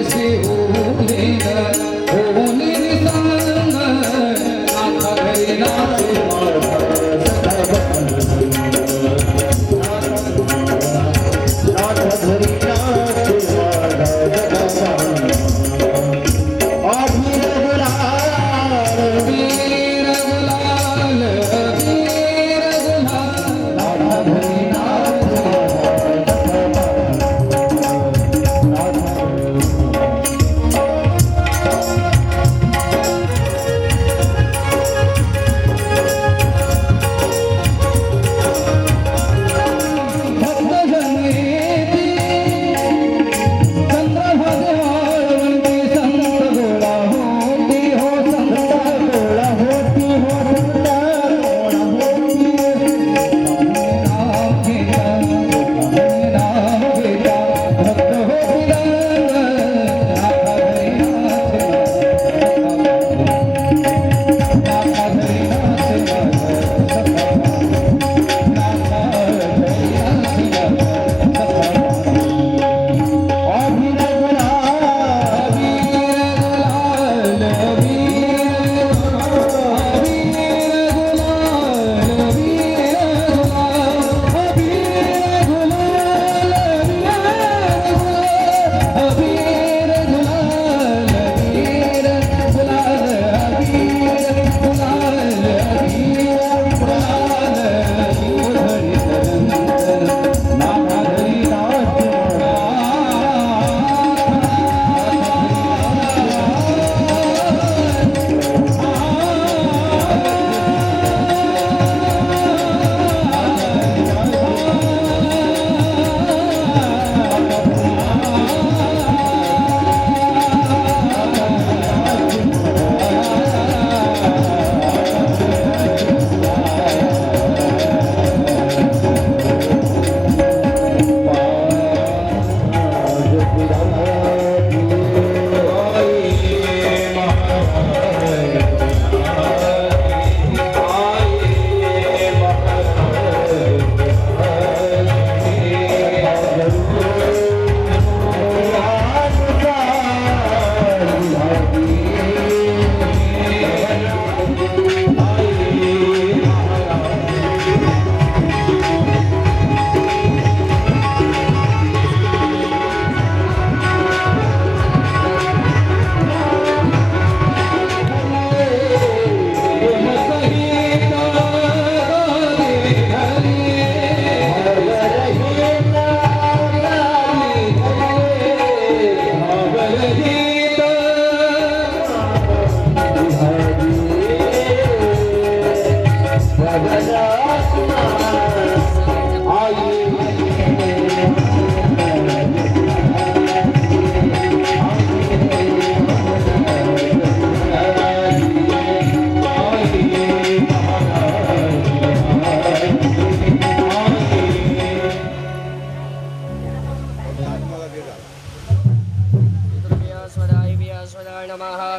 ओम नमः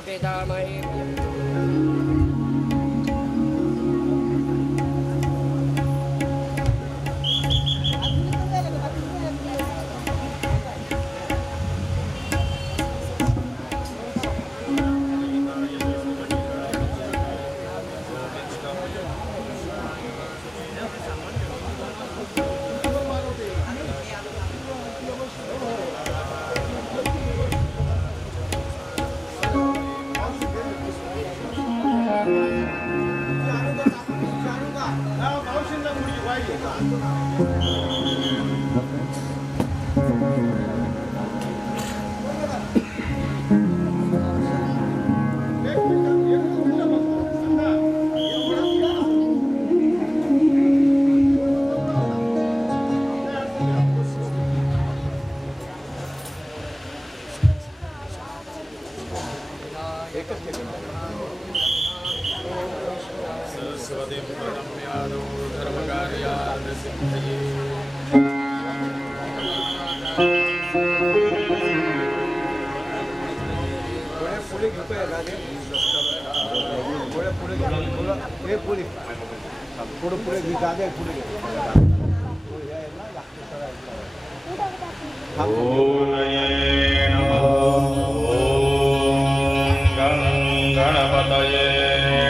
गणपतये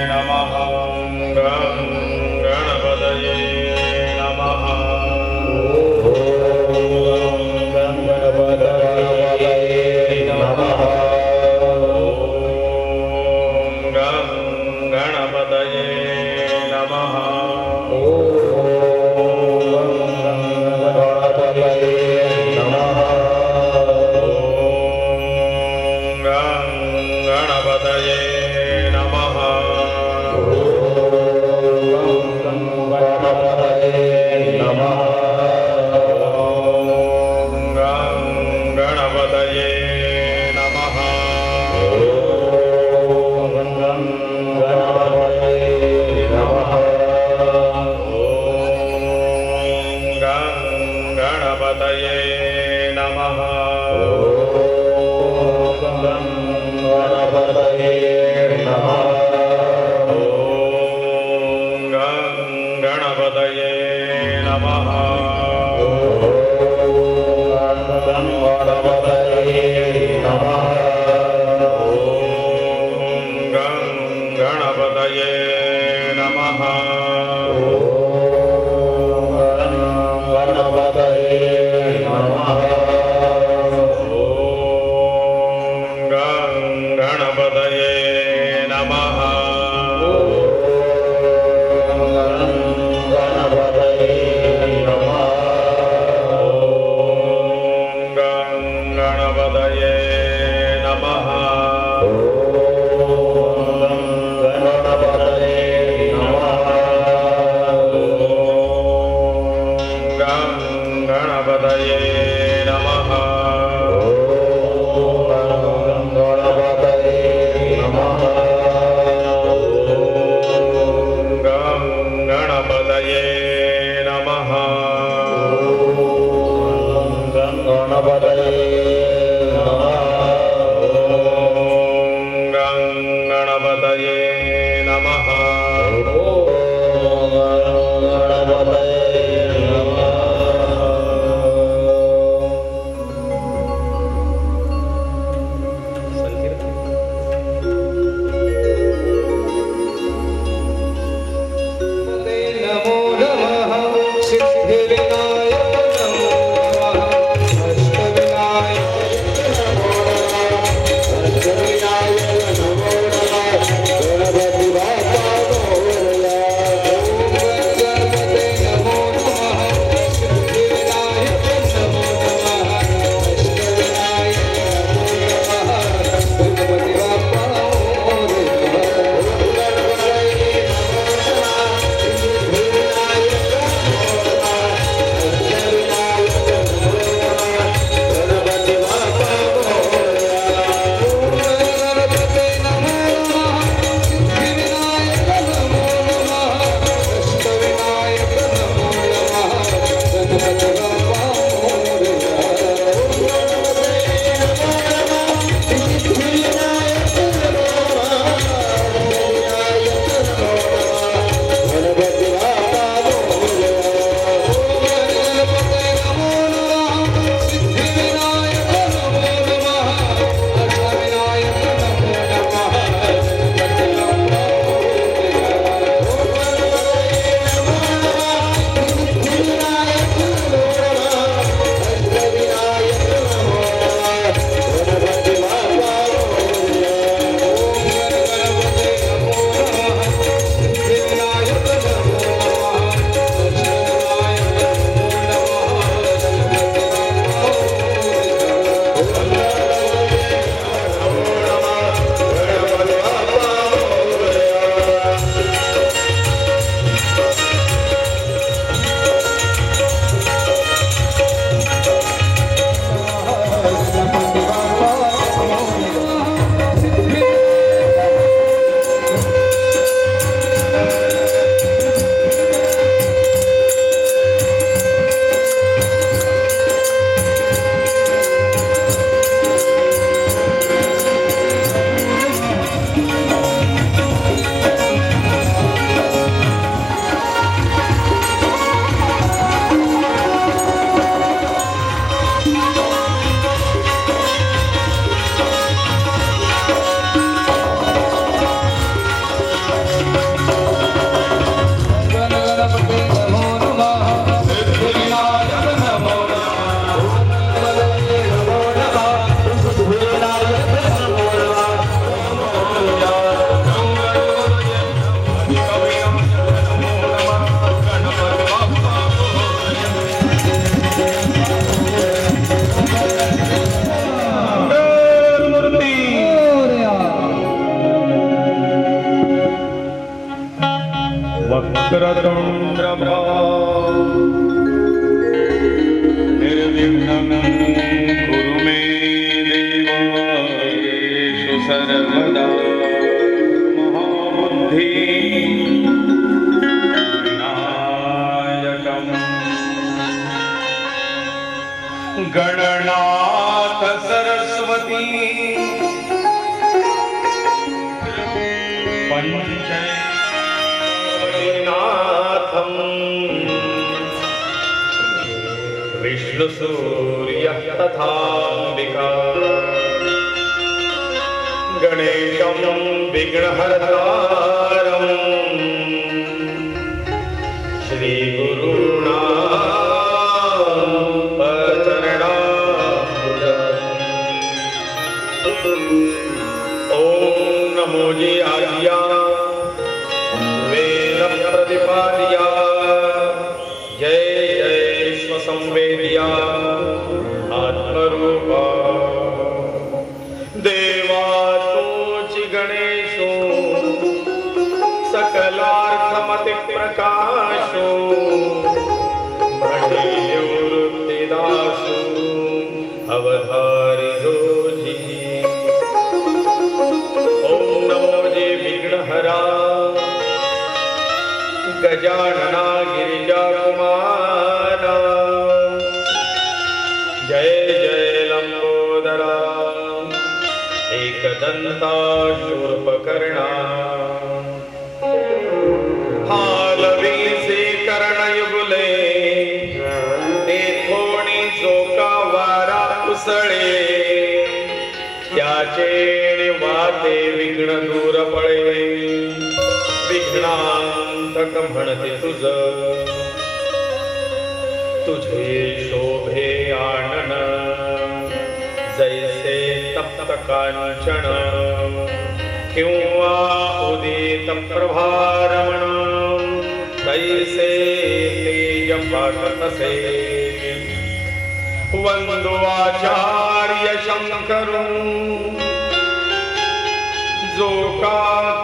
नमः गं गणपतये नमः गं गणपतये नमः गं गणपतये नमः वक्रतुण्डप्रभा निर्विघ्नं कुरु मे देव येषु सर्वदा महाबुद्धि विनायकम् गणनाथ सरस्वती पंचनाथं विष्णु सूर्य तथाम्बिका गणेशं विघ्नहर्तारं श्री गुरुणा नमो जी आर्या वेद प्रतिपाद्या जय जय स्वसंवेद्या आत्मरूपा देवा तूची गणेशो सकलार्थमति प्रकाशो निवृत्तिदासु अवधारी जोजी हरा गजानना गिरिजा कुमारा जय जय लंबोदरा एकदंता शूर्पकर्णा हालवी से कर्णयुगले ते थोडी जोका वारा उसळे त्याचे वाते विघ्न दूर पळे विघ्नांतक म्हणते तुझे शोभे आनन जैसे तप्त कांचन किंवा उदित प्रभारमण तैसे तेज पाठतसे वंदो आचार्य शंकरू जो का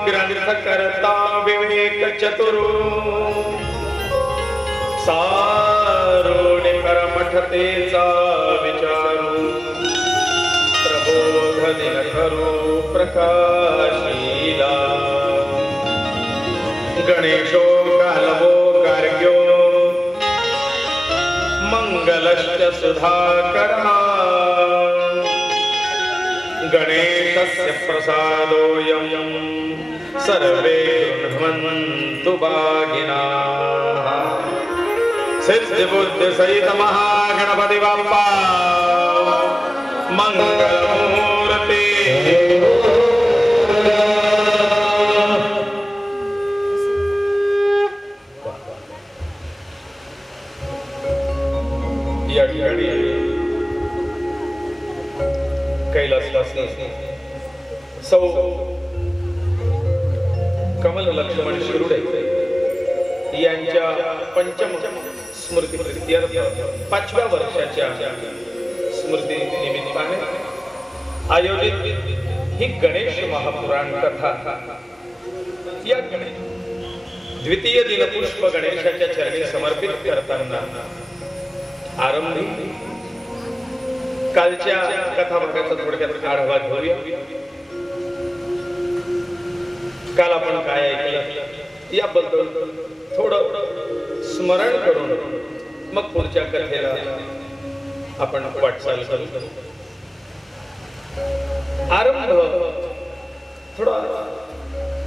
ग्रंथ करता विवेक चतुरु सारोणे परमठतेचा विचारू प्रबोध दिन करू प्रकाशीला गणेशो कालवो गार्ग्यो मंगलश्च सुधाकरा गणेशस्य प्रसादोऽयं सर्वे गृह्णन्तु भागिनाः सिद्धिबुद्धि सहित महागणपति बाप्पा मंगलमूर्ति या ठिकाणी कैलासवासी सौ कमल लक्ष्मण शिरुडे यांच्या पंचम स्मृती प्रीत्यर्थ 5व्या वर्षाच्या स्मृती निमित्ताने आयोजित ही गणेश महापुराण कथा या द्वितीय दिन पुष्प गणेशाच्या चरणी समर्पित करताना आरंभी कालच्या कथा भागाचा थोडक्यात आढावा घेऊया. काल आपण काय ऐकलं याबद्दल थोडं स्मरण करून मग पुढच्या कथेला आपण वाटचाल करू. आरंभ थोडा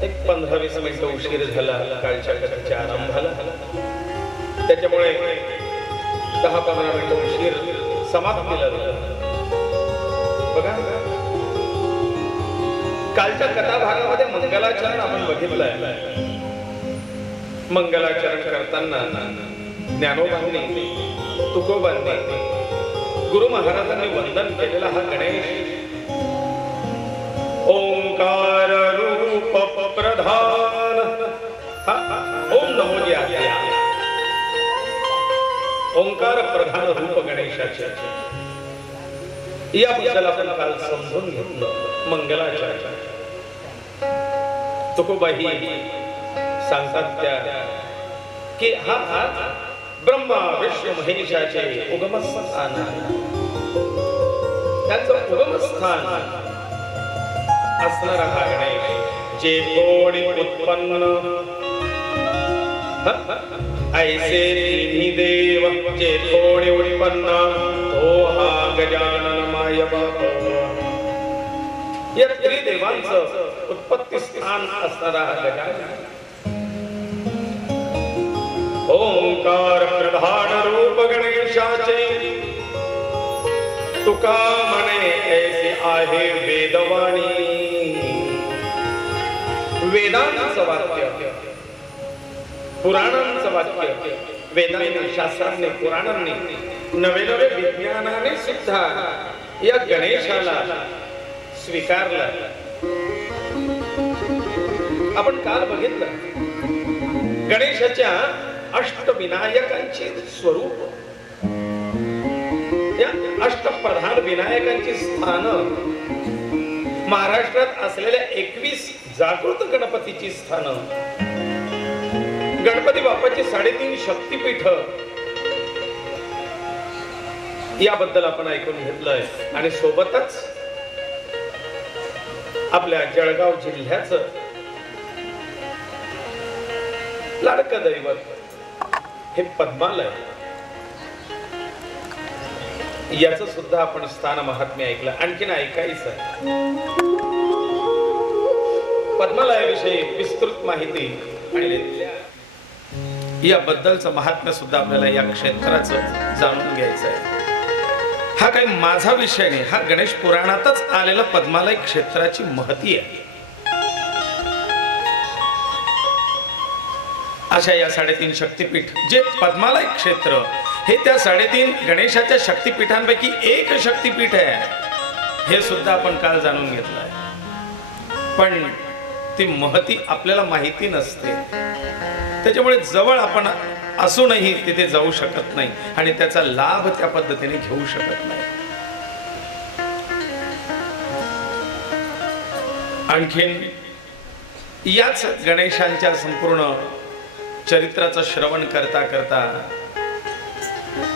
एक 15-20 मिनिटं उशीर झाला कालच्या कथेच्या आरंभाला, त्याच्यामुळे 10-15 मिनिटं उशीर समाप्तीला झाला. बघा कालच्या कथा भागामध्ये मंगलाचरण आपण बघितलंय. मंगलाचरण करताना ज्ञानोबांनी तुकोबांनी गुरु महाराजांनी वंदन केलेला हा गणेश ओंकार रूप प्रधान ओम नमो जी आज्ञा ओंकार प्रधान रूप गणेशाचे याबद्दल आपण काल समजून घेतलं. मंगलाचरण तुकोबाई सांगतात त्या की हा ब्रह्मा विष्णू महेशाचे उगमस्थान आहे. त्यांचं उगमस्थान असणारा हा गणेश जे कोणी उत्पन्न ऐसे तिन्ही देव जे कोणी उत्पन्न तो हा गजानन माय बाप. या त्रिदेवांचं उत्पत्ती स्थान असणारा हा गजानन ओंकार प्रधान रूप गणेशाचे तुका म्हणे ऐसे आहे वेदवाणी. वेदांचं वाक्य पुराणांचं वाक्य वेदांनी शास्त्रांनी पुराणांनी नवे नवे विज्ञानाने सुद्धा या गणेशाला स्वीकारलं. आपण काल बघितलं गणेशाच्या अष्टविनायकांची स्वरूप या अष्टप्रधान विनायकांची स्थान महाराष्ट्रात असलेल्या 21 जागृत गणपतीची स्थान गणपती बाप्पाची 3.5 शक्तिपीठ याबद्दल आपण ऐकून घेतलंय. आणि सोबतच आपल्या जळगाव जिल्ह्याचं लाडकं दैवत हे पद्मालय याचं सुद्धा आपण स्थान महात्म्य ऐकलं. आणखीन ऐकायचं पद्मालयाविषयी विस्तृत माहिती आणि याबद्दलचं महात्म्य सुद्धा आपल्याला या क्षेत्राचं जाणून घ्यायचं आहे. हा काही माझा विषय नाही, हा गणेश पुराणातच आलेला पद्मालय क्षेत्राची महती आहे. अशा या 3.5 शक्तिपीठ जे पद्मालय क्षेत्र हे त्या 3.5 गणेशाच्या शक्तिपीठांपैकी एक शक्तिपीठ आहे हे सुद्धा आपण काल जाणून घेतलं आहे. पण ती महती आपल्याला माहिती नसते, त्याच्यामुळे जवळ आपण असूनही तिथे जाऊ शकत नाही आणि त्याचा लाभ त्या पद्धतीने घेऊ शकत नाही. आणखीन याच गणेशांच्या संपूर्ण चरित्राचं श्रवण करता करता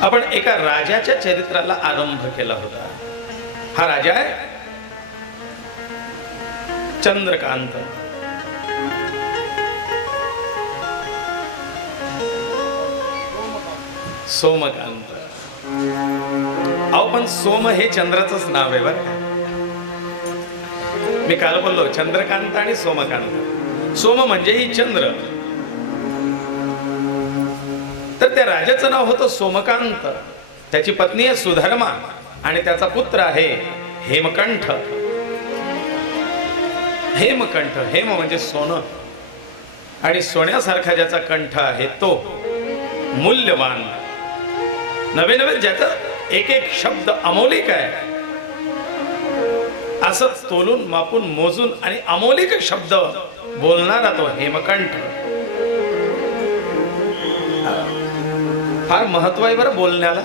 आपण एका राजाच्या चरित्राला आरंभ केला होता. हा राजा आहे चंद्रकांत. सोमकांत. अहो पण सोम हे चंद्राचंच नाव आहे बरं. मी काल बोललो चंद्रकांत आणि सोमकांत. सोम म्हणजे ही चंद्र, तर त्या राजाचं नाव होतं सोमकांत. त्याची पत्नी आहे सुधर्मा आणि त्याचा पुत्र आहे हेमकंठ. हेमकंठ, हेम म्हणजे सोनं आणि सोन्यासारखा ज्याचा कंठ आहे तो मूल्यवान. नवे नवे ज्याचा एक एक शब्द अमौलिक आहे असंच तोलून मापून मोजून आणि अमौलिक शब्द बोलणारा तो हेमकंठ. फार महत्व आहे बरं बोलण्याला.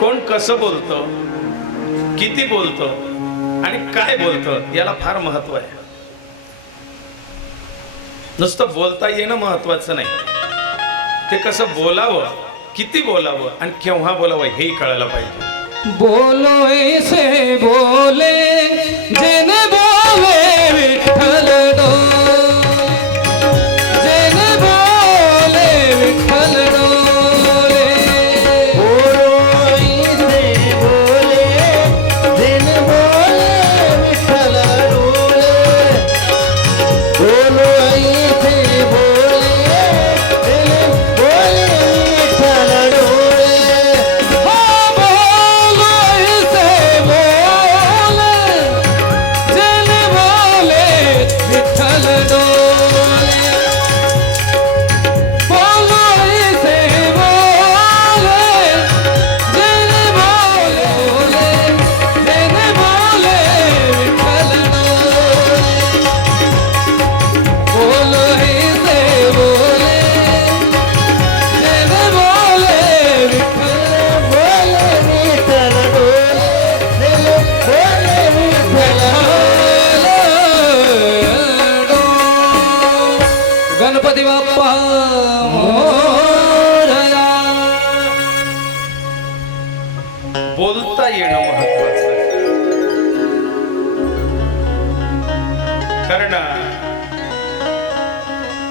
कोण कसं बोलतो, किती बोलतो आणि काय बोलतो याला फार महत्व आहे. नुसतं बोलता येणं महत्वाचं नाही, ते कसं बोलावं, किती बोलावं आणि केव्हा बोलावं हेही कळायला पाहिजे. बोलो ऐसे बोले जन बोले विठ्ठल कारण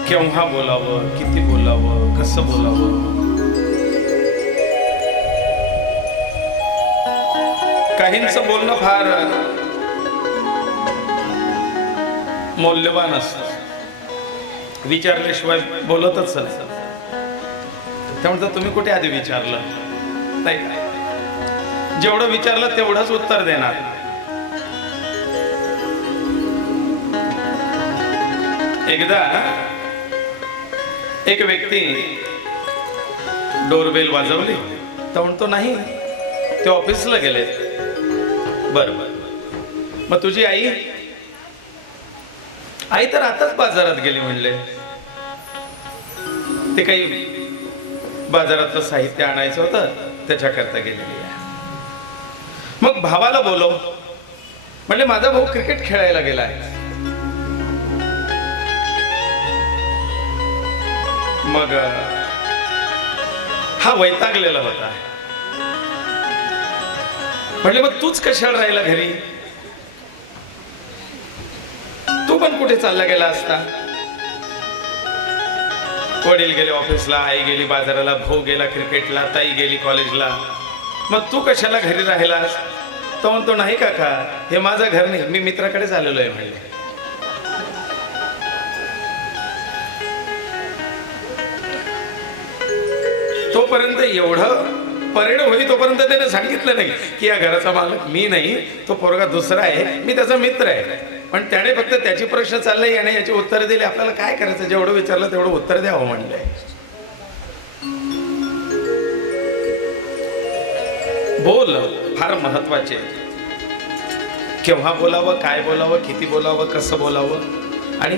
केव्हा बोलावं, किती बोलावं, कसं बोलावं. काहींचं बोलणं फार मौल्यवान असतं, विचारल्याशिवाय बोलतच नाही. त्यामुळे तुम्ही कुठे आधी विचारलं नाही का? जेवढं विचारलं तेवढंच उत्तर देणार. एकदा एक व्यक्ती डोरबेल वाजवली तर म्हणतो नाही, ते ऑफिसला गेले. बर बर, मग तुझी आई? आई तर आताच बाजारात गेली म्हणले. ते काही बाजारातलं साहित्य आणायचं होतं त्याच्याकरता गेलेली आहे. मग भावाला बोलव म्हणले, माझा भाऊ क्रिकेट खेळायला गेलाय. मग हा वैतागलेला होता. म्हणले, मग तूच कशाला राहिला घरी? तू पण कुठे चालला गेला असता? वडील गेले ऑफिसला, आई गेली बाजाराला, भाऊ गेला क्रिकेटला, ताई गेली कॉलेजला, मग तू कशाला घरी राहिलास? तो म्हणतो, नाही काका, हे माझं घर नाही, मी मित्राकडे चाललेलो आहे म्हणले. तोपर्यंत एवढं परेड होई तोपर्यंत त्याने सांगितलं नाही की या घराचा मालक मी नाही, तो पोरगा दुसरा आहे, मी त्याचा मित्र आहे. पण त्याने फक्त त्याची प्रश्न चाललाय याने याची उत्तर दिली. आपल्याला काय करायचं? जेवढं विचारलं तेवढं उत्तर द्यावं म्हणलंय. बोल फार महत्वाचे. केव्हा बोलावं, काय बोलावं, किती बोलावं, कसं बोलावं आणि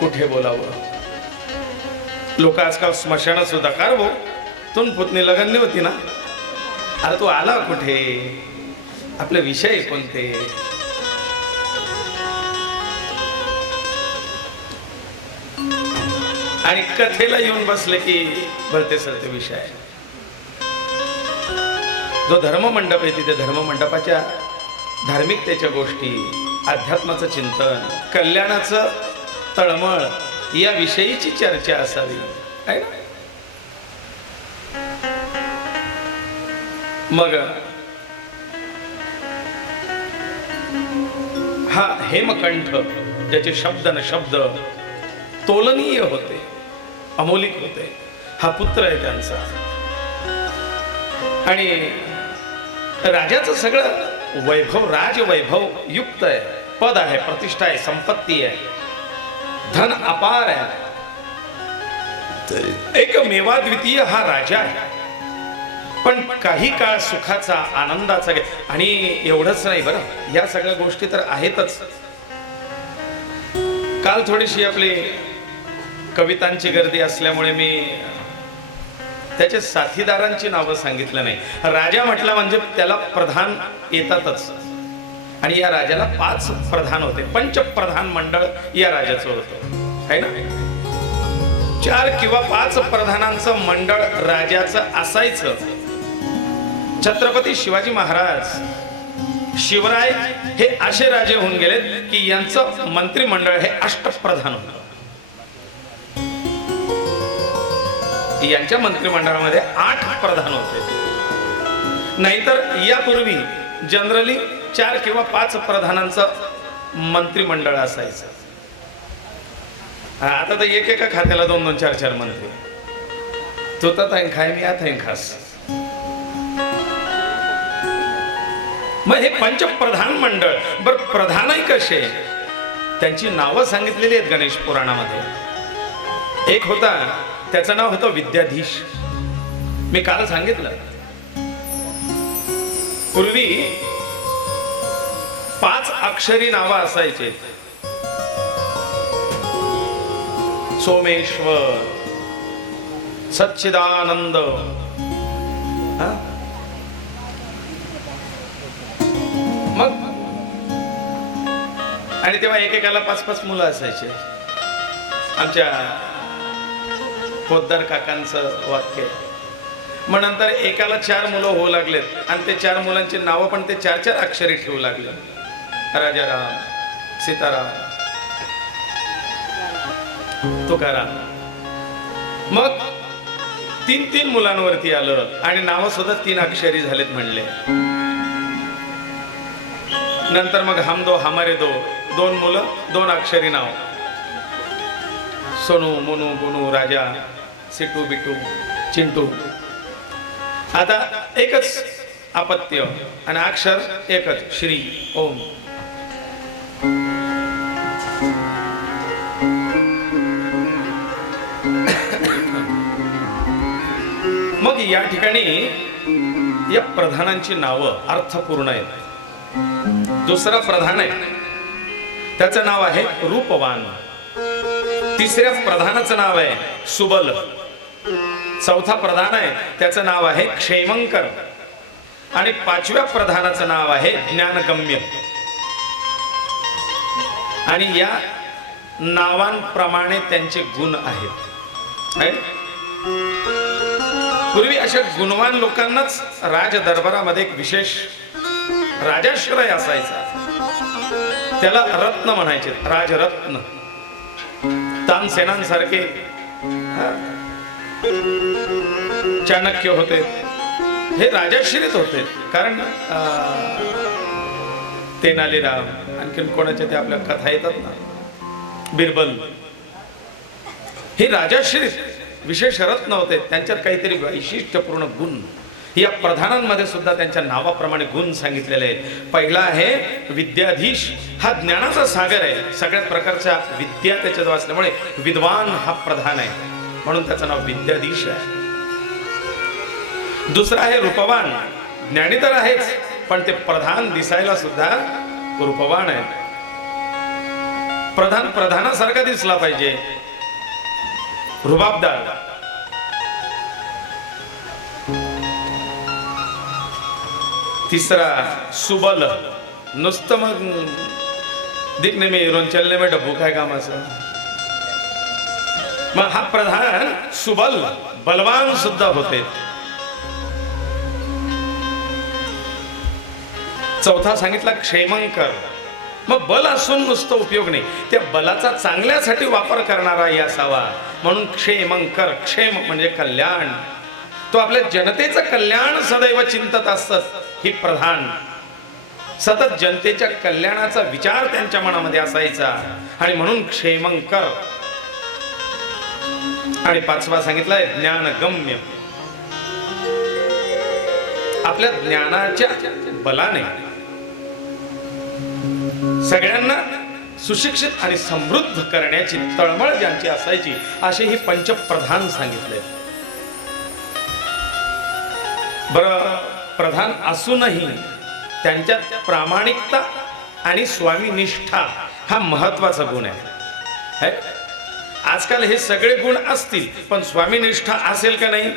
कुठे बोलावं. लोक आजकाल स्मशानात सुद्धा, कार भाऊ तून पुतणी लगनली होती ना, अरे तू आला कुठे, आपले विषय कोणते? आणि कथेला येऊन बसले की भलते सरते विषय. जो धर्ममंडप आहे तिथे धर्ममंडपाच्या धार्मिकतेच्या गोष्टी, अध्यात्माचं चिंतन, कल्याणाचं तळमळ या विषयीची चर्चा असावी, आहे ना? मग हा हेमकंठ ज्याचे शब्द न शब्द तोलनीय होते, अमोलिक होते, हा पुत्र आहे त्यांचा. आणि राजाचं सगळं वैभव, राजवैभव युक्त आहे, पद आहे, प्रतिष्ठा आहे, संपत्ती आहे, धन अपार आहे, एक मेवाद्वितीय हा राजा आहे. पण काही काळ सुखाचा, आनंदाचा, आणि एवढंच नाही बरं, या सगळ्या गोष्टी तर आहेतच. काल थोडीशी आपली कवितांची गर्दी असल्यामुळे मी त्याच्या साथीदारांची नावं सांगितलं नाही. राजा म्हटलं म्हणजे त्याला प्रधान येतातच, आणि या राजाला 5 प्रधान होते. पंचप्रधान मंडळ या राजाचं होतं, है ना? 4 किंवा 5 प्रधानांचं मंडळ राजाचं असायचं. छत्रपती शिवाजी महाराज, शिवराय हे असे राजे होऊन गेलेत की यांचं मंत्रिमंडळ हे अष्टप्रधान होतं. यांच्या मंत्रिमंडळामध्ये 8 प्रधान होते. नाहीतर यापूर्वी जनरली 4 किंवा 5 प्रधानांचं मंत्रिमंडळ असायचं. आता तर एकेका खात्याला 2-2, 4-4 मंत्री. तू तर थाईन खाय, मी आता खास. मग हे पंचप्रधान मंडळ, बर प्रधानही कसे, त्यांची नावं सांगितलेली आहेत गणेश पुराणामध्ये. एक होता, त्याचं नाव होतं विद्याधीश. मी काल सांगितलं, पूर्वी 5 अक्षरी नावं असायचे. सोमेश्वर, सच्चिदानंद, मग आणि तेव्हा एकेकाला 5-5 मुलं असायचे. आमच्या पोद्दार काकांचं वाक्य. मग नंतर एकाला 4 मुलं होऊ लागलेत आणि ते 4 मुलांची नावं पण ते 4-4 अक्षरी ठेवू लागले. राजाराम, सीताराम, तुकाराम. मग 3 मुलांवरती आलं आणि नाव सुद्धा 3 अक्षरी झालेत म्हणले. नंतर मग हम दो हमारे दो, 2 मुलं 2 अक्षरी नाव, सोनू मोनू बोनू राजा सिटू बिटू चिंटू. आता एकच अपत्य आणि अक्षर एकच, श्री ओम. मग या ठिकाणी या प्रधानांची नावं अर्थपूर्ण आहेत. दुसरा प्रधान आहे त्याचं नाव आहे रूपवान. तिसऱ्या प्रधानाचं नाव आहे सुबल. चौथा प्रधान आहे त्याचं नाव आहे क्षेमंकर. आणि 5व्या प्रधानाचं नाव आहे ज्ञानगम्य. आणि या नावांप्रमाणे त्यांचे गुण आहेत. पूर्वी अशा गुणवान लोकांनाच राज दरबारामध्ये एक विशेष राजाश्रय असायचा. त्याला रत्न म्हणायचे, राजरत्न. तानसेनांसारखे चाणक्य होते, हे राजाश्रित होते. कारण तेनालीराम, आणखीन कोणाच्या ते आपल्या कथा येतात ना, बिरबल, हे राजाश्रित विशेष रत्न होते. त्यांच्यात काहीतरी वैशिष्ट्यपूर्ण गुण या प्रधानांमध्ये सुद्धा त्यांच्या नावाप्रमाणे गुण सांगितलेले आहेत. पहिला आहे विद्याधीश. हा ज्ञानाचा सागर आहे. सगळ्या प्रकारच्या विद्या त्याच्याजवळ असल्यामुळे विद्वान हा प्रधान आहे, म्हणून त्याचं नाव विद्याधीश आहे. दुसरा आहे रूपवान. ज्ञानी तर आहेच, पण ते प्रधान दिसायला सुद्धा रूपवान आहे. प्रधान प्रधानासारखा दिसला पाहिजे, रुबाबदार. तिसरा सुबल. नुसतं मग दिखने में हिरोन चलने में डब्बू काय कामाचं. मग हा प्रधान सुबल, बलवान सुद्धा होते. चौथा सांगितला क्षेमंकर. मग बल असून नुसतं उपयोग नाही, त्या बलाचा चांगल्यासाठी वापर करणारा असावा, म्हणून क्षेमंकर. क्षेम म्हणजे कल्याण. तो आपल्या जनतेचं कल्याण सदैव चिंतत असतात. ही प्रधान सतत जनतेच्या कल्याणाचा विचार त्यांच्या मनामध्ये असायचा, आणि म्हणून क्षेमंकर. आणि 5वा सांगितलाय ज्ञानगम्य. आपल्या ज्ञानाच्या बलाने सगळ्यांना सुशिक्षित आणि समृद्ध करण्याची तळमळ ज्यांची असायची, असे ही पंचप्रधान सांगितले. बरं, प्रधान असूनही त्यांच्यात प्रामाणिकता आणि स्वामीनिष्ठा हा महत्वाचा गुण आहे. आजकाल हे सगळे गुण असतील, पण स्वामीनिष्ठा असेल का नाही?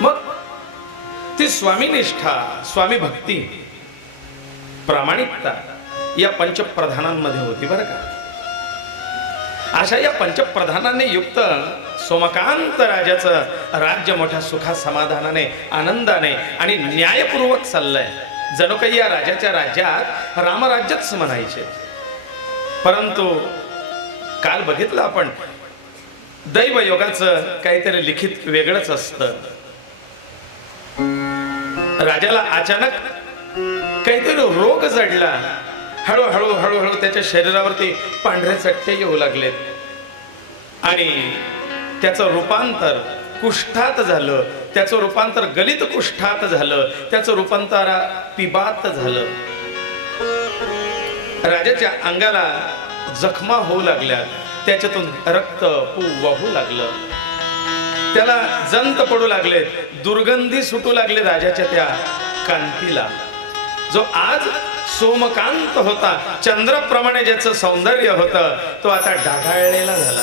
मग ती स्वामीनिष्ठा, स्वामी भक्ती, प्रामाणिकता या पंचप्रधानांमध्ये होती बरं का. अशा या पंचप्रधानांनी युक्त सोमकांत राजाचं राज्य मोठ्या सुखा समाधानाने, आनंदाने आणि न्यायपूर्वक चाललंय. जणू काही या राजाच्या राज्यात रामराज्यच म्हणायचे. परंतु काल बघितलं आपण, दैवयोगाचं काहीतरी लिखित वेगळंच असतं. राजाला अचानक काहीतरी रोग जडला. हळूहळू हळूहळू त्याच्या शरीरावरती पांढरे चट्टे येऊ लागलेत आणि त्याचं रूपांतर कुष्ठात झालं. त्याचं रूपांतर गलित कुष्ठात झालं. त्याचं रूपांतर पिबात झालं. राजाच्या अंगाला जखमा होऊ लागल्या. त्याच्यातून रक्त वाहू लागलं. त्याला जंत पडू लागले. दुर्गंधी सुटू लागले राजाच्या त्या कांतीला. जो आज सोमकांत होता, चंद्राप्रमाणे ज्याचं सौंदर्य होतं, तो आता ढागाळलेला झाला.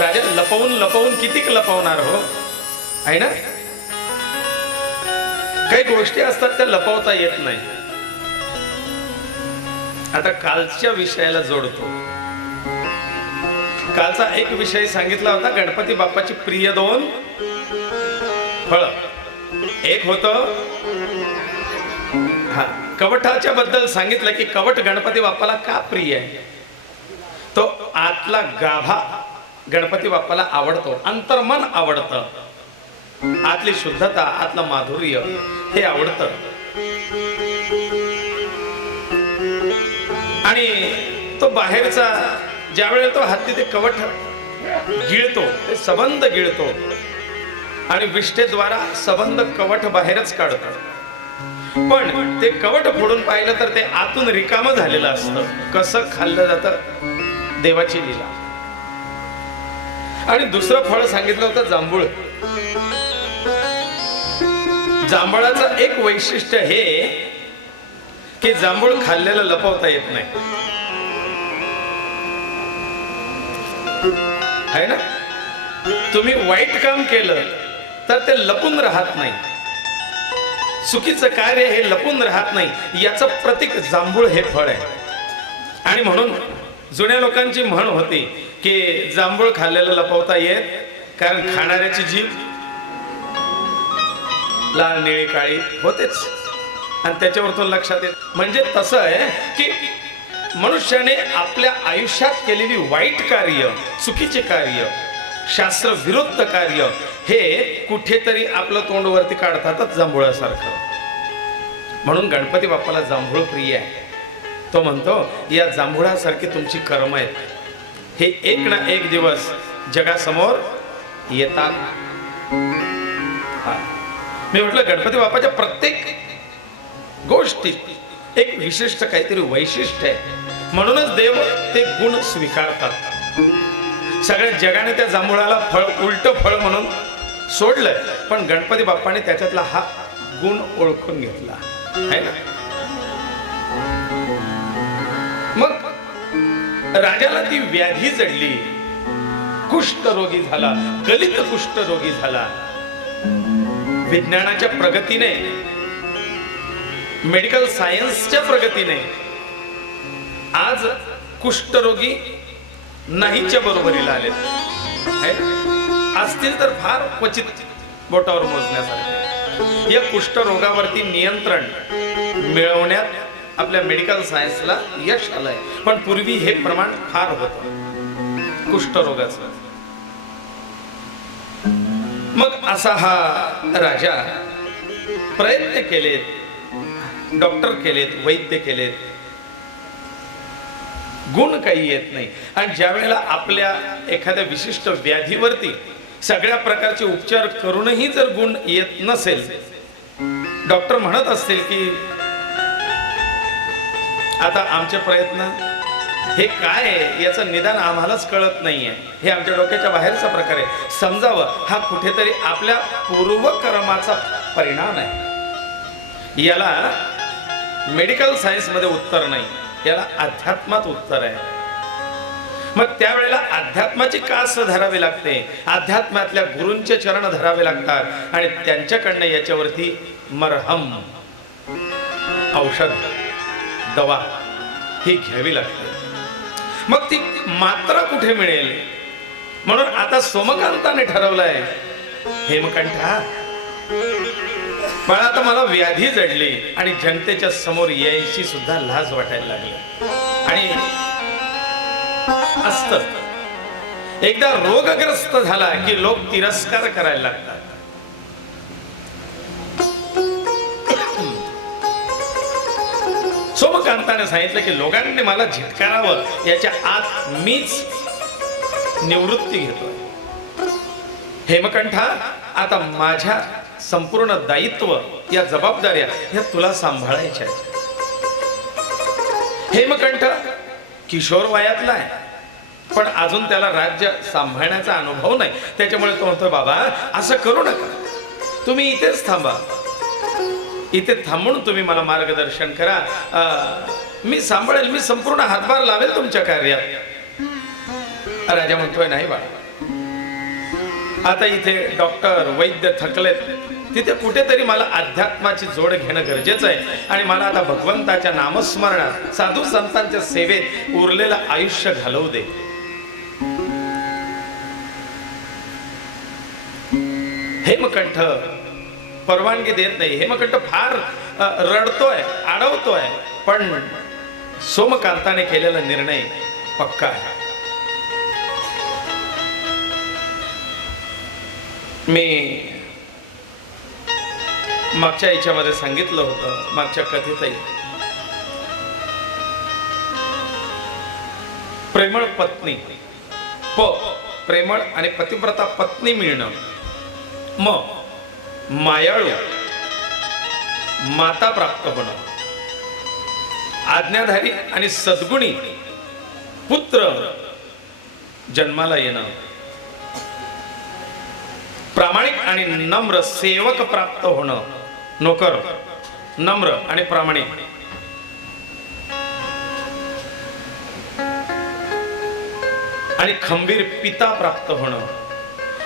राजा लपवून लपवून कितीक लपवणार हो, आहे ना. काही गोष्टी असतात त्या लपवता येत नाही. आता कालच्या विषयाला जोडतो. कालचा एक विषय सांगितला होता, गणपती बाप्पाची प्रिय 2 फळं. एक होतं, हा, कवठाच्या बद्दल सांगितलं की कवठ गणपती बाप्पाला का प्रिय आहे. तो आतला गाभा गणपती बाप्पाला आवडतो, अंतर्मन आवडतं, आतली शुद्धता, आतलं माधुर्य हे आवडतं. आणि तो बाहेरचा ज्या वेळेला तो हत्ती ते कवठ गिळतो, ते सबंध गिळतो आणि विष्ठेद्वारा सबंध कवठ बाहेरच काढतो. पण ते कवट फोडून पाहिलं तर ते आतून रिकामं झालेलं असतं. कसं खाल्लं जातं, देवाची लीला. आणि दुसरं फळ सांगितलं होतं जांभूळ. जांभळाचं एक वैशिष्ट्य हे की जांभूळ खाल्लेलं लपवता येत नाही, है ना. तुम्ही वाईट काम केलं तर ते लपून राहत नाही, चुकीचं कार्य हे लपून राहत नाही. याचं प्रतीक जांभूळ हे फळ आहे. आणि म्हणून जुन्या लोकांची म्हण होती की जांभूळ खाल्लेलं लपवता येत, कारण खाणाऱ्याची जीभ लाल निळी काळी होतेच आणि त्याच्यावर तो लक्षात येत. म्हणजे तसं आहे की मनुष्याने आपल्या आयुष्यात केलेली वाईट कार्य, चुकीचे कार्य, शास्त्र विरुद्ध कार्य हे कुठेतरी आपलं तोंड वरती काढतातच जांभुळासारखं. म्हणून गणपती बाप्पाला जांभूळ प्रिय आहे. तो म्हणतो या जांभुळासारखी तुमची कर्म आहेत, हे एक ना एक दिवस जगासमोर येतात. मी म्हटलं गणपती बाप्पाच्या प्रत्येक गोष्टीत एक विशिष्ट काहीतरी वैशिष्ट्य आहे, म्हणूनच देव ते गुण स्वीकारतात. सगळ्या जगाने त्या जांभुळाला फळ, उलट फळ म्हणून सोडलंय, पण गणपती बाप्पाने त्याच्यातला हा गुण ओळखून घेतला आहे ना. मग राजाला ती व्याधी जडली, कुष्ठरोगी झाला, गलित कुष्ठरोगी झाला. विज्ञानाच्या प्रगतीने, मेडिकल सायन्सच्या प्रगतीने आज कुष्ठरोगी नाहीच्या बरोबरीला आले. असतील तर फार क्वचित, बोटावर मोजण्यासारखे. या कुष्ठरोगावरती नियंत्रण मिळवण्यात आपल्या मेडिकल सायन्सला यश आलंय. पण पूर्वी हे प्रमाण फार होतं कुष्ठरोगाचं. मग असा हा राजा प्रयत्न केलेत, डॉक्टर केलेत, वैद्य केलेत, गुण काही येत नाही. आणि ज्या वेळेला आपल्या एखाद्या विशिष्ट व्याधीवरती सगळ्या प्रकारचे उपचार करूनही जर गुण येत नसेल, डॉक्टर म्हणत असतील की आता आमचे प्रयत्न हे काय आहे याचं निदान आम्हालाच कळत नाहीये, हे आमच्या डोक्याच्या बाहेरचा प्रकार आहे, समजावं, हा कुठेतरी आपल्या पूर्वकर्माचा परिणाम आहे. याला मेडिकल सायन्स मध्ये उत्तर नाही, याला अध्यात्मात उत्तर आहे. मग त्यावेळेला अध्यात्माची कास धरावी लागते, अध्यात्मातल्या गुरूंचे चरण धरावे लागतात आणि त्यांच्याकडनं याच्यावरती मरहम, औषध, दवा ही घ्यावी लागते. मग ती मात्रा कुठे मिळेल, म्हणून आता सोमकांताने ठरवलंय, हेमकंठा पण आता मला व्याधी जडली आणि जनतेच्या समोर यायची सुद्धा लाज वाटायला लागली. आणि असत एकदा रोगग्रस्त झाला की लोक तिरस्कार करायला लागतात. सोमकांताने सांगितलं की लोकांनी मला झिटकारावं, याच्या आत मीच निवृत्ती घेतोय. हेमकंठा, आता माझ्या संपूर्ण दायित्व, या जबाबदाऱ्या ह्या तुला सांभाळायच्या आहेत. हेमकंठ किशोर वयातला आहे, पण अजून त्याला राज्य सांभाळण्याचा अनुभव नाही. त्याच्यामुळे तो म्हणतो, बाबा असं करू नका, तुम्ही इथेच थांबा, इथे थांबून तुम्ही मला मार्गदर्शन करा, मी सांभाळेल, मी संपूर्ण हातभार लावेल तुमच्या कार्यात. राजा म्हणतोय, नाही बाळा, आता इथे डॉक्टर वैद्य थकलेत, तिथे कुठेतरी मला अध्यात्माची जोड घेणं गरजेचं आहे. आणि मला आता भगवंताच्या नामस्मरणात, साधू संतांच्या सेवेत उरलेलं आयुष्य घालवू दे. हेमकंठ परवानगी देत नाही. हेमकंठ फार रडतोय, आडवतोय, पण सोमकांताने केलेला निर्णय पक्का आहे. मी मागच्या याच्यामध्ये सांगितलं होतं, मागच्या कथेतही, प्रेमळ पत्नी प्रेमळ आणि पतिव्रता पत्नी मिळणं, मायाळू माता प्राप्त होणं, आज्ञाधारी आणि सद्गुणी पुत्र जन्माला येणं, प्रामाणिक आणि नम्र सेवक प्राप्त होणं, नोकर नम्र आणि प्रामाणिक, आणि खंबीर पिता प्राप्त होणं,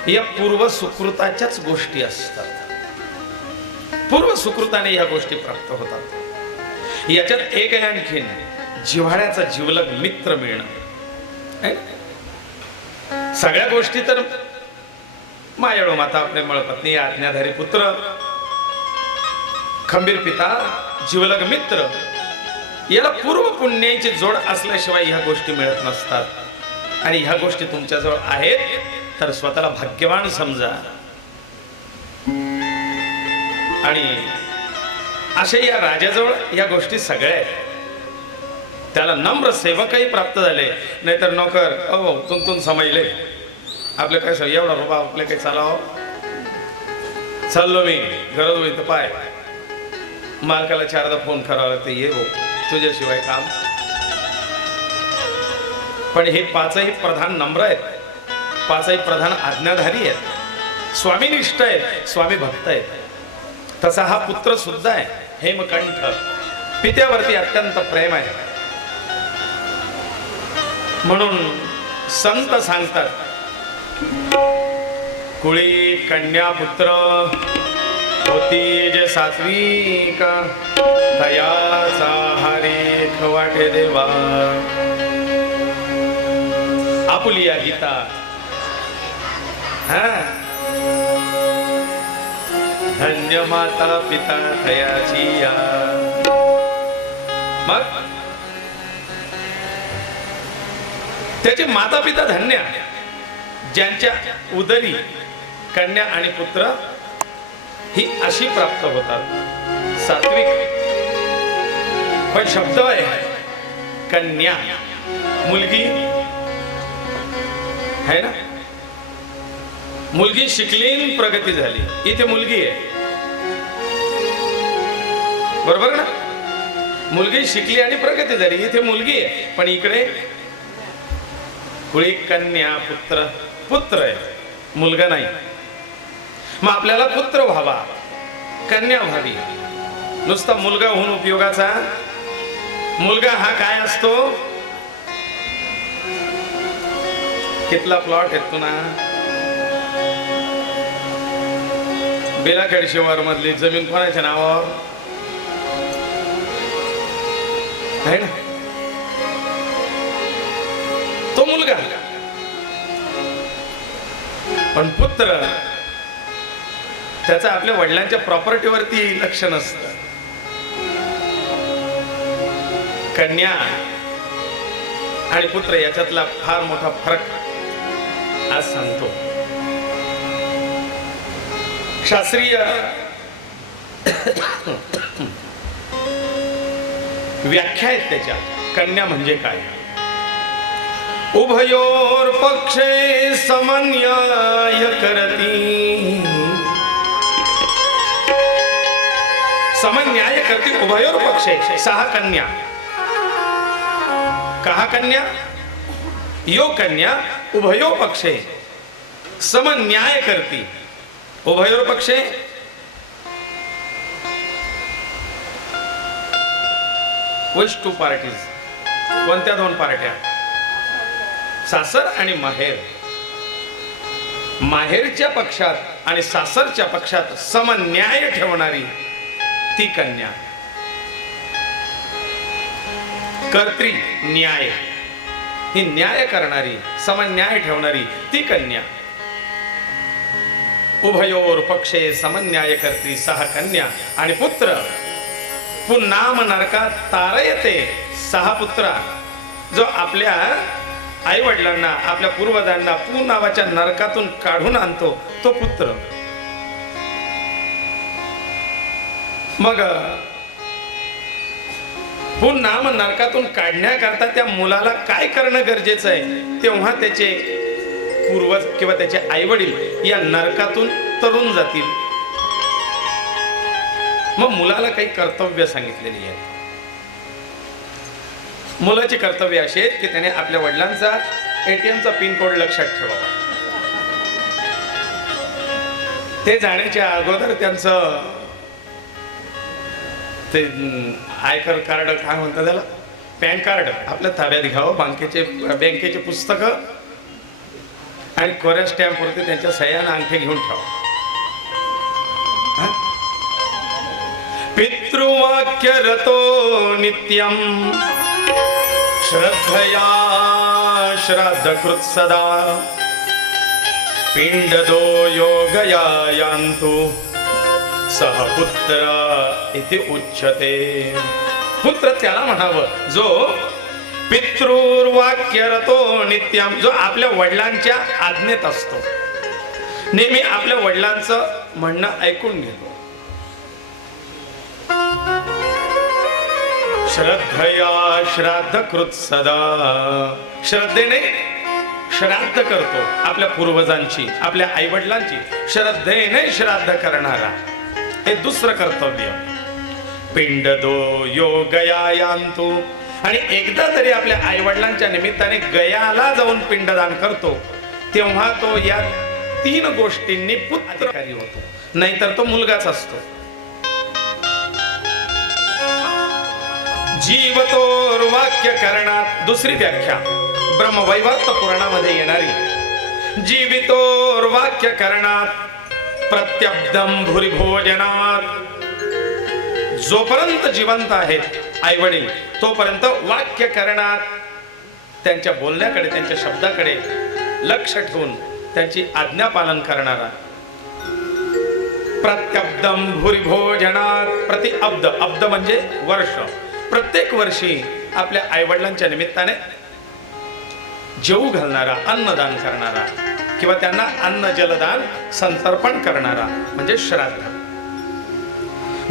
या पूर्व सुकृताच्याच गोष्टी असतात. पूर्व सुकृताने या गोष्टी प्राप्त होतात. याच्यात एक आहे आणखीन, जिव्हाळ्याचा जिवलग मित्र मिळणं. सगळ्या गोष्टी तर मायाळू माता, प्रेमळ पत्नी, आज्ञाधारी पुत्र, खंबीर पिता, जिवलग मित्र, याला पूर्व पुण्याची जोड असल्याशिवाय ह्या गोष्टी मिळत नसतात. आणि ह्या गोष्टी तुमच्याजवळ आहेत तर स्वतःला भाग्यवान समजा. आणि असे या राजाजवळ या गोष्टी सगळ्या आहेत. त्याला नम्र सेवकही प्राप्त झाले, नाहीतर नोकर तुंतून समजले, आपले काय सर एवढा रुपा आपले काही चालाव, चाललो मी गरज होईल तर पाय, मालकाला चारदा फोन करावा लागते, ये हो तुझ्याशिवाय काम. पण हे पाचही प्रधान नम्र आहेत, पाचही प्रधान आज्ञाधारी आहेत, स्वामीनिष्ठ आहेत, स्वामी भक्त आहेत. तसा हा पुत्र सुद्धा आहे, हेमकंठ. पित्यावरती अत्यंत प्रेम आहे. म्हणून संत सांगतात, कुळी कन्या पुत्र होती जे सात्विक, दयाचा हरेख वाटे देवा. आपुलिया गीता. धन्य माता पिता थयाची या. मग त्याचे माता पिता धन्य, ज्यांच्या उदरी कन्या आणि पुत्र ही अशी प्राप्त होतात. सात्विक. पण शब्द आहे कन्या, मुलगी है ना, मुलगी शिकली प्रगती झाली. इथे मुलगी आहे, बरोबर ना, मुलगी शिकली आणि प्रगती झाली, इथे मुलगी आहे. पण इकडे कुळी कन्या पुत्र, पुत्र आहे, मुलगा नाही. मग आपल्याला पुत्र व्हावा, कन्या व्हावी. नुसता मुलगा होऊन उपयोगाचा. मुलगा हा काय असतो, कितला प्लॉट येतो ना, बेलाखेड शिवार मधली जमीन कोणाच्या नावावर आहे ना, तो मुलगा. पण पुत्र त्याचा आपल्या वडिलांच्या प्रॉपर्टीवरती लक्ष नसतं. कन्या आणि पुत्र याच्यातला फार मोठा फरक आज सांगतो. शास्त्रीय व्याख्या आहेत त्याच्या. कन्या म्हणजे काय, उभयोर पक्षे समन्याय करती. समन्याय करती उभयोर पक्षे. सहा कन्या. कहा कन्या, यो कन्या उभयो पक्षे समन्याय करती. उभयोर पक्षे विच टू पार्टीज. कोणत्या दोन पार्ट्या, सासर आणि माहेर. माहेरच्या पक्षात आणि सासरच्या पक्षात समन्याय ठेवणारी ती कन्या. कर्त्री न्याय, ही न्याय करणारी, समन्याय ठेवणारी ती कन्या. उभयोर पक्षे समन्याय करती 6 कन्या आणि पुत्र पुन्नाम नरकात तारयते 6 पुत्रा. जो आपल्या आई वडिलांना आपल्या पूर्वजांना पू नावाच्या नरकातून काढून आणतो तो पुत्र. मग पुन्नाम नरकातून काढण्याकरता त्या मुलाला काय करणं गरजेचं आहे, तेव्हा त्याचे पूर्वज किंवा त्याचे आई वडील या नरकातून तरुण जातील. मग मुलाला काही कर्तव्य सांगितलेली आहेत. मुलाची कर्तव्य अशी आहेत की त्याने आपल्या वडिलांचा ATMचा पिन कोड लक्षात ठेवावा. ते जाण्याच्या अगोदर त्यांचं ते आयकर कार्ड काय म्हणतात त्याला, पॅन कार्ड आपल्या ताब्यात घ्यावं. बँकेचे पुस्तकं आणि कोऱ्या स्टॅम्पवरती त्यांच्या सह्यानं अंगठे घेऊन ठेवा. पितृवाक्य रतो नित्यम श्रद्धया श्राद्धकृत सदा पिंडदो योगया यान्तु सह पुत्र इति उच्यते. पुत्र त्याला म्हणावं जो पितृवाक्यरतो नित्यम, जो आपल्या वडिलांच्या आज्ञेत असतो, नेहमी आपल्या वडिलांचं म्हणणं ऐकून घेतो. श्रद्धया श्राद्धकृत सदा, श्रद्धेने श्राद्ध करतो आपल्या पूर्वजांची, आपल्या आई वडिलांची श्रद्धेने श्राद्ध करणारा, हे दुसरं कर्तव्य. पिंडदो योगया यान्तु, आणि एकदा तरी आपल्या आई वडिलांच्या निमित्ताने गयाला जाऊन पिंडदान करतो तेव्हा तो या 3 गोष्टींनी पुत्रकारी होतो, नाहीतर तो मुलगाच असतो. जीवतोर वाक्य करणात, दुसरी व्याख्या ब्रह्मवैवर्त पुराणामध्ये येणारी. जीवितोर वाक्य करणात प्रत्यब्दम भूरिभोजनात, जोपर्यंत जिवंत आहेत आई वडील तोपर्यंत वाक्य करणात, त्यांच्या बोलण्याकडे त्यांच्या शब्दाकडे लक्ष ठेवून त्यांची आज्ञा पालन करणारा. प्रत्यब्दम भूरिभोजनात, प्रति अब्द, अब्द म्हणजे वर्ष, प्रत्येक वर्षी आपल्या आई वडिलांच्या निमित्ताने जेवू घालणारा, अन्नदान करणारा किंवा त्यांना अन्न जलदान संतर्पण करणारा म्हणजे श्राद्ध.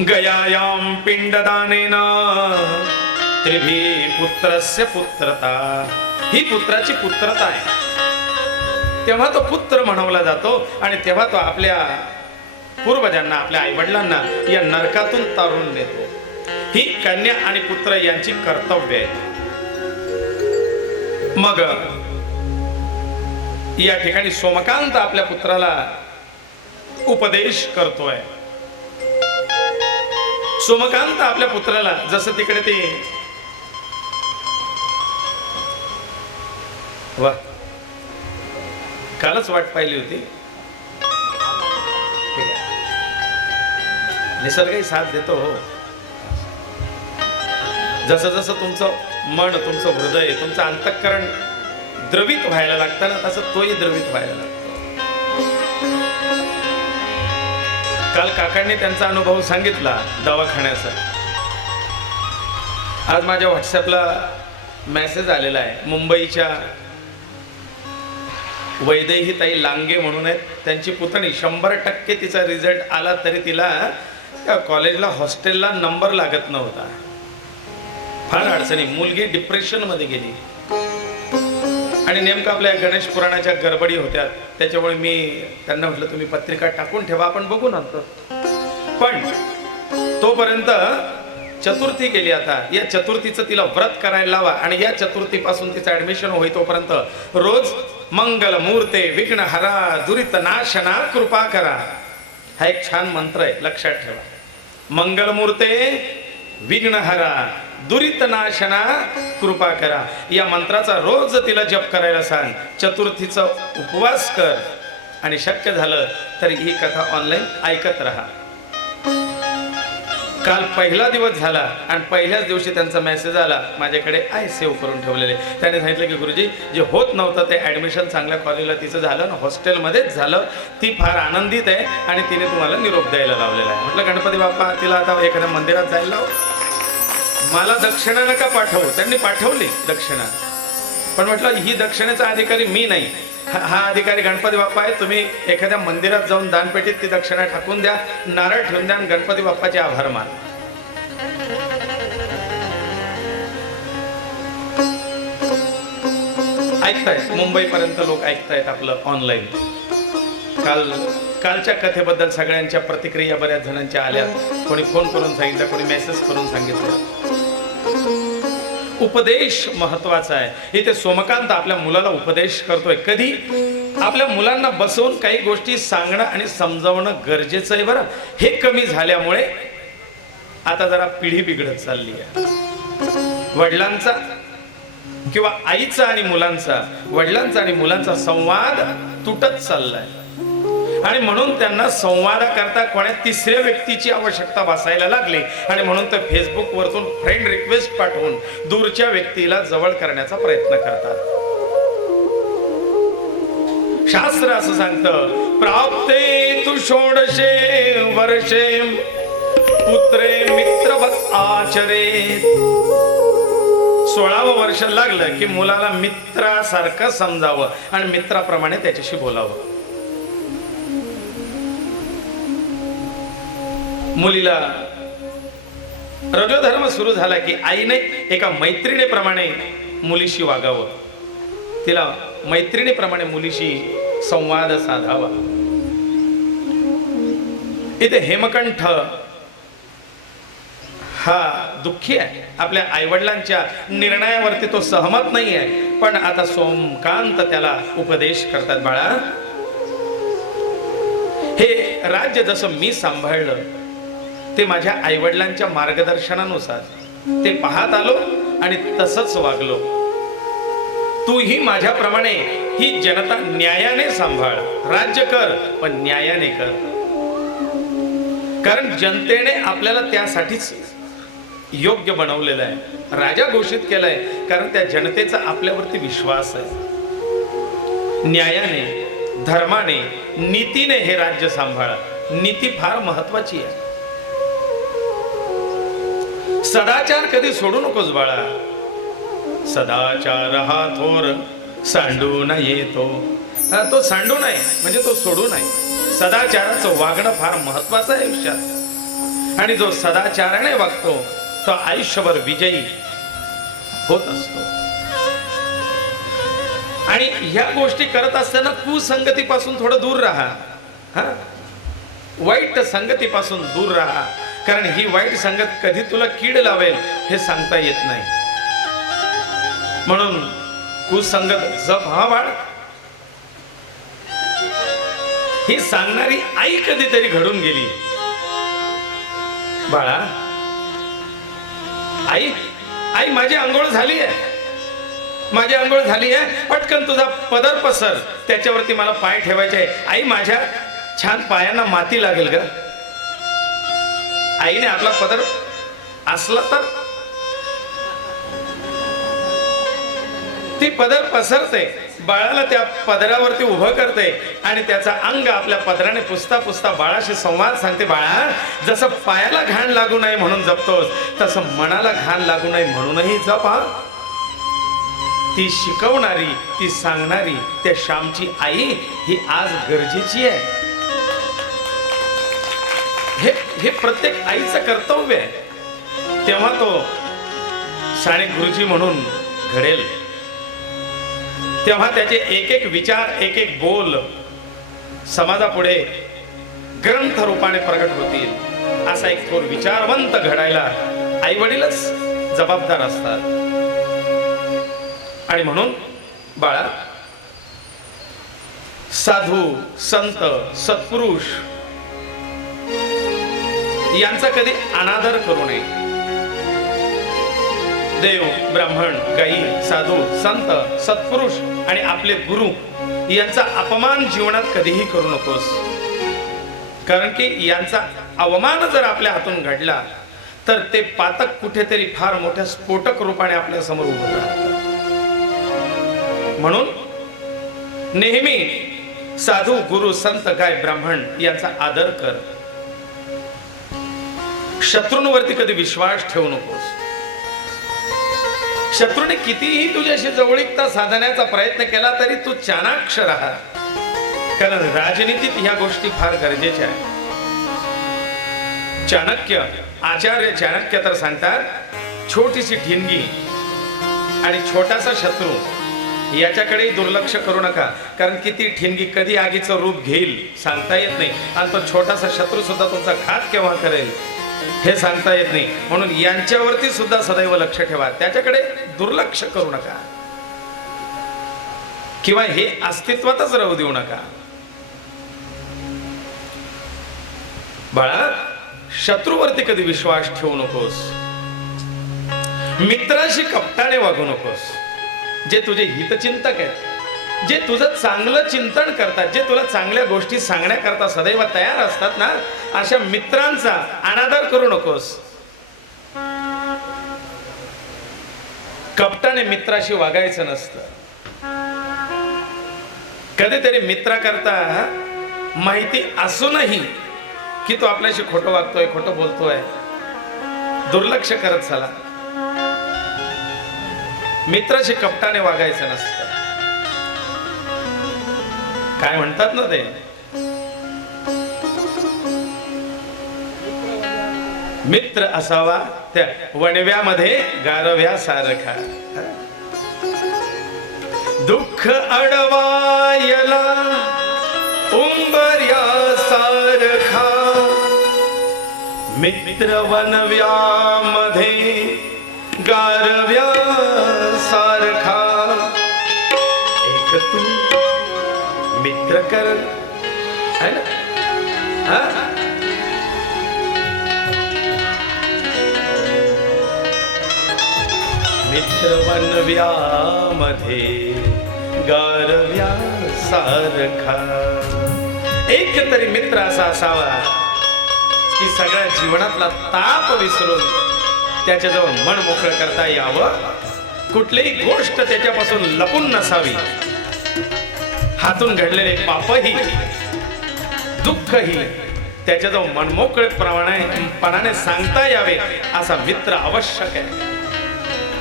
गयायाम पिंडदानेन त्रिभी पुत्रस्य पुत्रता, ही पुत्राची पुत्रता आहे. तेव्हा तो पुत्र म्हणवला जातो आणि तेव्हा तो आपल्या पूर्वजांना, आपल्या आई वडिलांना या नरकातून तारून नेतो. ही कन्या आणि पुत्र यांची कर्तव्य आहे. मग या ठिकाणी सोमकांत आपल्या पुत्राला उपदेश करतोय. सोमकांत आपल्या पुत्राला, जसं तिकडे ते वा कालच वाट पाहिली होती, निसर्गही साथ देतो हो. जसं जसं तुमचं मन, तुमचं हृदय, तुमचं अंतःकरण द्रवित व्हायला लागतं ना, तसं तोही द्रवित व्हायला लागतो. काल काकांनी त्यांचा अनुभव सांगितला दवाखान्याचा. आज माझ्या व्हॉट्सअपला मेसेज आलेला आहे. मुंबईच्या वैदेहीताई लांगे म्हणून आहेत, त्यांची पुतणी 100% तिचा रिझल्ट आला तरी तिला कॉलेजला हॉस्टेलला नंबर लागत नव्हता. फार अडचणी, मुलगी डिप्रेशन मध्ये गेली आणि नेमकं आपल्या गणेश पुराणाच्या गडबडी होत्या. त्याच्यामुळे मी त्यांना म्हटलं तुम्ही पत्रिका टाकून ठेवा, आपण बघू नंतर. पण तोपर्यंत चतुर्थी गेली. आता या चतुर्थीचं तिला व्रत करायला लावा आणि या चतुर्थीपासून तिचं ऍडमिशन होई तोपर्यंत रोज मंगल मूर्ते विघ्न हरा दुरित नाशना कृपा करा, हा एक छान मंत्र आहे, लक्षात ठेवा. मंगल मूर्ते विघ्न हरा दुरित नाशना कृपा करा, या मंत्राचा रोज तिला जप करायला सांग. चतुर्थीचा उपवास कर आणि शक्य झालं तर ही कथा ऑनलाईन ऐकत राहा. काल पहिला दिवस झाला आणि पहिल्याच दिवशी त्यांचा मेसेज आला माझ्याकडे आहे, सेव्ह करून ठेवलेले. त्याने सांगितलं की गुरुजी, जे होत नव्हतं ते ॲडमिशन चांगल्या कॉलेजला तिचं झालं ना, हॉस्टेलमध्येच झालं. ती फार आनंदित आहे आणि तिने तुम्हाला निरोप द्यायला लावलेला आहे. म्हटलं गणपती बाप्पा, तिला आता एखाद्या मंदिरात जायला लाव. मला दक्षिणा नका पाठवू. त्यांनी पाठवली दक्षिणा, पण म्हटलं ही दक्षिणेचा अधिकारी मी नाही, हा अधिकारी गणपती बाप्पा आहे. तुम्ही एखाद्या मंदिरात जाऊन दानपेटीत ती दक्षिणा टाकून द्या, नारळ ठेवून द्या आणि गणपती बाप्पाचे आभार मान. ऐकतायत, मुंबईपर्यंत लोक ऐकतायत आपलं ऑनलाईन. कालच्या कथेबद्दल सगळ्यांच्या प्रतिक्रिया बऱ्याच जणांच्या आल्या. कोणी फोन करून सांगितलं, कोणी मेसेज करून सांगितलं. उपदेश महत्वाचा आहे. इथे सोमकांत आपल्या मुलाला उपदेश करतोय. कधी आपल्या मुलांना बसवून काही गोष्टी सांगणं आणि समजावणं गरजेचं आहे बरं. हे कमी झाल्यामुळे आता जरा पिढी बिघडत चालली आहे. वडिलांचा किंवा आईचा आणि मुलांचा, वडिलांचा आणि मुलांचा संवाद तुटत चाललाय आणि म्हणून त्यांना संवादाकरता कोणा तिसऱ्या व्यक्तीची आवश्यकता भासायला लागली आणि म्हणून तर फेसबुक वरतून फ्रेंड रिक्वेस्ट पाठवून दूरच्या व्यक्तीला जवळ करण्याचा प्रयत्न करतात. शास्त्र असं सांगतं, प्राप्ते तु षोडशे वर्षे पुत्रे मित्रवत आचरेत. 16वं वर्ष लागलं की मुलाला मित्रासारखं समजावं आणि मित्राप्रमाणे त्याच्याशी बोलावं. मुलीला रजोधर्म सुरू झाला की आईने एका मैत्रिणीप्रमाणे मुलीशी वागावं, तिला मैत्रिणीप्रमाणे मुलीशी संवाद साधावा. इथे हेमकंठ हा दुःखी आहे. आपल्या आईवडिलांच्या निर्णयावरती तो सहमत नाही आहे, पण आता सोमकांत त्याला उपदेश करतात, बाळा हे राज्य जसं मी सांभाळलं ते माझ्या आईवडिलांच्या मार्गदर्शनानुसार ते पाहत आलो आणि तसंच वागलो. तूही माझ्याप्रमाणे ही जनता न्यायाने सांभाळ. राज्य कर पण न्यायाने कर, कारण जनतेने आपल्याला त्यासाठीच योग्य बनवलेलं आहे, राजा घोषित केलंय, कारण त्या जनतेचा आपल्यावरती विश्वास आहे. न्यायाने, धर्माने, नीतीने हे राज्य सांभाळा. नीती फार महत्वाची आहे. सदाचार कधी सोडू नकोस बाळा. सदाचार हा थोर सांडू न येतो. तो सांडू नये म्हणजे तो सोडू नये. सदाचाराचं वागणं फार महत्वाचं आहे आयुष्यात, आणि जो सदाचाराने वागतो तो आयुष्यभर विजयी होत असतो. आणि ह्या गोष्टी करत असताना कुसंगतीपासून थोडं दूर राहा. वाईट संगतीपासून दूर राहा, कारण ही वाईट संगत कधी तुला कीड लावेल हे सांगता येत नाही. म्हणून कुसंगत जप हा बाळ. ही सांगणारी आई कधीतरी घडून गेली. बाळा, आई आई माझी आंघोळ झाली आहे, माझी आंघोळ झाली आहे, पटकन तुझा पदर पसर, त्याच्यावरती मला पाय ठेवायचे आहे. आई माझ्या छान पायांना माती लागेल ग. आईने आपला पदर असला तर ती पदर पसरते, बाळाला त्या पदरावरती उभं करते आणि त्याचा अंग आपल्या पदराने पुसता पुसता बाळाशी संवाद सांगते. बाळा, जसं पायाला घाण लागू नये म्हणून जपतोस, तसं मनाला घाण लागू नये म्हणूनही जप. ती शिकवणारी, ती सांगणारी त्या श्यामची आई ही आज गरजेची आहे. हे प्रत्येक आईचं कर्तव्य आहे. तेव्हा तो साने गुरुजी म्हणून घडेल, तेव्हा त्याचे एक एक विचार, एक एक बोल समाजापुढे ग्रंथ रूपाने प्रगट होतील. असा एक थोर विचारवंत घडायला आई वडीलच जबाबदार असतात. आणि म्हणून बाळा, साधू, संत, सत्पुरुष यांचा कधी अनादर करू नये. देव, ब्राह्मण, गाई, साधू, संत, सत्पुरुष आणि आपले गुरु यांचा अपमान जीवनात कधीही करू नकोस. कारण की यांचा अवमान जर आपल्या हातून घडला तर ते पातक कुठेतरी फार मोठ्या स्फोटक रूपाने आपल्या समोर उभं राहतं. म्हणून नेहमी साधू, गुरु, संत, गाय, ब्राह्मण यांचा आदर कर. शत्रूंवरती कधी विश्वास ठेवू नकोस. शत्रूने कितीही तुझ्याशी जवळीकता साधण्याचा प्रयत्न केला तरी तू चाणाक्ष राहा. कारण राजनीतीत ह्या गोष्टी फार गरजेच्या आहेत. चाणक्य, आचार्य चाणक्य तर सांगतात, छोटीशी ठिणगी आणि छोटासा शत्रू याच्याकडे दुर्लक्ष करू नका. कारण किती ठिणगी कधी आगीचं रूप घेईल सांगता येत नाही, आणि तो छोटासा शत्रू सुद्धा तुमचा घात केव्हा करेल हे सांगता येत नाही. म्हणून यांच्यावरती सुद्धा सदैव लक्ष ठेवा. त्याच्याकडे दुर्लक्ष करू नका किंवा हे अस्तित्वातच राहू देऊ नका. बाळा, शत्रूवरती कधी विश्वास ठेवू नकोस. मित्राशी कपटाने वागू नकोस. जे तुझे हितचिंतक आहेत, जे तुझं चांगलं चिंतन करतात, जे तुला चांगल्या गोष्टी सांगण्याकरता सदैव तयार असतात ना, अशा मित्रांचा अनादर करू नकोस. कपटाने मित्राशी वागायचं नसतं. कधीतरी मित्राकरता माहिती असूनही की तो आपल्याशी खोटं वागतोय, खोटं बोलतोय, दुर्लक्ष करत चला. मित्राशी कपटाने वागायचं नसतं. काय म्हणतात ना ते, मित्र असावा त्या वणव्यामध्ये गारव्या सारखा. दुःख अडवायला उंबर्या सारखा, मित्र वनव्यामध्ये गारव्या सारखा. एक तू मित्र कर, है ना? हा? मित्र वनव्यामध्ये गारव्या सारखा. एक तरी मित्र असा असावा की सगळ्या जीवनातला ताप विसरून त्याच्याजवळ मन मोकळं करता यावं. कुठलीही गोष्ट त्याच्यापासून लपून नसावी. हातून घडलेले पापही, दुःखही त्याच्याजवळ मनमोकळेपणाने सांगता यावे असा मित्र आवश्यक आहे.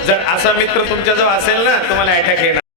जर असा मित्र तुमच्याजवळ असेल ना, तुम्हाला अटॅक येणार.